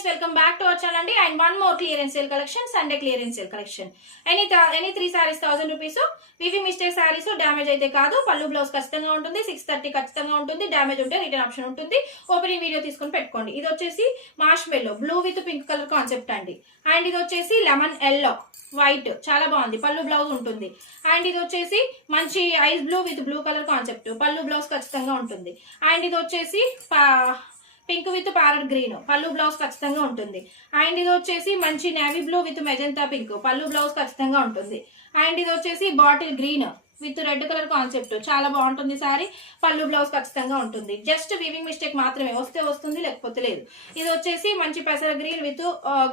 Friends, welcome back to our channel అండి. And one more clearance sale collection, Sunday clearance sale collection. Any 3 saris 1000 rupees. వివి mistake saris damage అయితే కాదు. పళ్ళు blouse ఖచ్చితంగా ఉంటుంది. 630 ఖచ్చితంగా ఉంటుంది. డ్యామేజ్ ఉంటే రిటర్న్ ఆప్షన్ ఉంటుంది. ఓపెనింగ్ వీడియో తీసుకొని పెట్టుకోండి. ఇది వచ్చేసి మార్ష్ మెల్లో blue with pink colour concept అండి. అండ్ ఇది వచ్చేసి లెమన్ ఎల్లో వైట్, చాలా బాగుంది. పళ్ళు బ్లౌజ్ ఉంటుంది. అండ్ ఇది వచ్చేసి మంచి ice blue with blue colour concept. పళ్ళు బ్లౌజ్ ఖచ్చితంగా ఉంటుంది. అండ్ ఇది వచ్చేసి పింక్ విత్ ప్యారెట్ గ్రీన్, పళ్ళు బ్లౌజ్ ఖచ్చితంగా ఉంటుంది. అండ్ ఇది వచ్చేసి మంచి navy blue with magenta pink, పళ్ళు బ్లౌజ్ ఖచ్చితంగా ఉంటుంది. అండ్ ఇది వచ్చేసి bottle green with red colour concept, చాలా బాగుంటుంది సారీ. పళ్ళు బ్లౌజ్ ఖచ్చితంగా ఉంటుంది. జస్ట్ వీవింగ్ మిస్టేక్ మాత్రమే, వస్తే వస్తుంది లేకపోతే లేదు. ఇది వచ్చేసి మంచి పెసర గ్రీన్ విత్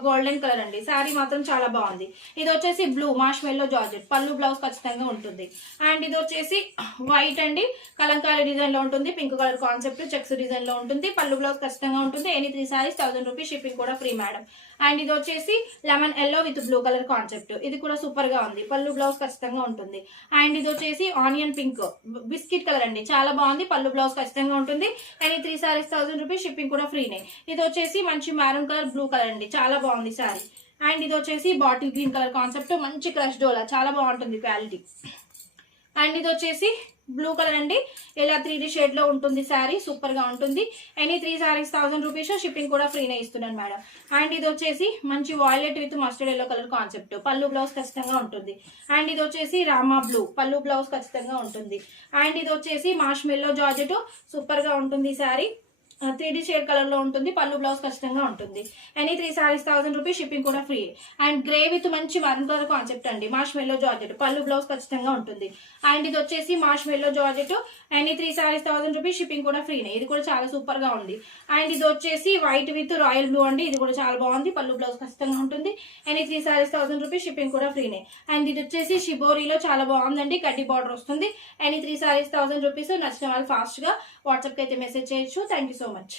గోల్డెన్ కలర్ అండి. సారీ మాత్రం చాలా బాగుంది. ఇది వచ్చేసి బ్లూ మార్ష్ మెల్లో జార్జెట్, పళ్ళు బ్లౌజ్ ఖచ్చితంగా ఉంటుంది. అండ్ ఇది వచ్చేసి వైట్ అండి, కలంకారీ డిజైన్ లో ఉంటుంది. Pink colour concept checks design లో ఉంటుంది. పళ్ళు బ్లౌజ్ ఖచ్చితంగా ఉంటుంది. ఎనీ 3 సారీస్ 1000 రూపీస్, షిప్పింగ్ కూడా ఫ్రీ మేడం. అండ్ ఇది వచ్చేసి lemon yellow with blue colour concept, ఇది కూడా సూపర్ గా ఉంది. పళ్ళు బ్లౌజ్ ఖచ్చితంగా ఉంటుంది. అండ్ ఇది వచ్చేసి ఆనియన్ పింక్ బిస్కెట్ కలర్ అండి, చాలా బాగుంది. పళ్ళు బ్లౌజ్ ఖచ్చితంగా ఉంటుంది. ఎనీ 3 సారీస్ 1000 రూపీస్, షిప్పింగ్ కూడా ఫ్రీనే. ఇది వచ్చేసి మంచి మెరూన్ కలర్ బ్లూ కలర్ అండి, చాలా బాగుంది సారీ. అండ్ ఇది వచ్చేసి బాటిల్ గ్రీన్ కలర్ కాన్సెప్ట్, మంచి క్రష్ డోలా, చాలా బాగుంటుంది క్వాలిటీ. అండ్ ఇది వచ్చేసి బ్లూ కలర్ అండి, ఇలా 3D షేడ్ లో ఉంటుంది శారీ, సూపర్ గా ఉంటుంది. ఎనీ 3 సారీస్ 1000 రూపీస్, షిప్పింగ్ కూడా ఫ్రీనే ఇస్తున్నాను మేడం. అండ్ ఇది వచ్చేసి మంచి violet with mustard yellow colour concept, పళ్ళు బ్లౌజ్ ఖచ్చితంగా ఉంటుంది. అండ్ ఇది వచ్చేసి రామా బ్లూ, పళ్ళు బ్లౌజ్ ఖచ్చితంగా ఉంటుంది. అండ్ ఇది వచ్చేసి మార్ష్ మెల్లో జార్జెట్, సూపర్ గా ఉంటుంది శారీ. 3D షేడ్ కలర్ లో ఉంటుంది. పళ్ళు బ్లౌజ్ ఖచ్చితంగా ఉంటుంది. ఎనీ 3 సారీస్ 1000 రూపీస్, షిప్పింగ్ కూడా ఫ్రీ. అండ్ గ్రే విత్ మంచి మరూన్ కలర్ కాన్సెప్ట్ అండి, మార్ష్ మెల్లో జార్జెట్, పళ్ళు బ్లౌజ్ ఖచ్చితంగా ఉంటుంది. అండ్ ఇది వచ్చేసి మార్ష్ మెల్లో georgette, any 3 saris 1000 rupees, shipping కూడా ఫ్రీనే. ఇది కూడా చాలా సూపర్ గా ఉంది. అండ్ ఇది వచ్చేసి వైట్ విత్ రాయల్ బ్లూ అండి, ఇది కూడా చాలా బాగుంది. పళ్ళు బ్లౌజ్ ఖచ్చితంగా ఉంటుంది. ఎనీ 3 సారీస్ 1000 రూపీస్, షిప్పింగ్ కూడా ఫ్రీనే. అండ్ ఇది వచ్చేసి షిబోరీలో చాలా బాగుందండి, కడ్డీ బార్డర్ వస్తుంది. Any 3 saris 1000 rupees. నచ్చిన వాళ్ళు ఫాస్ట్ గా వాట్సాప్ కి అయితే మెసేజ్ చేయొచ్చు. Thank you so much.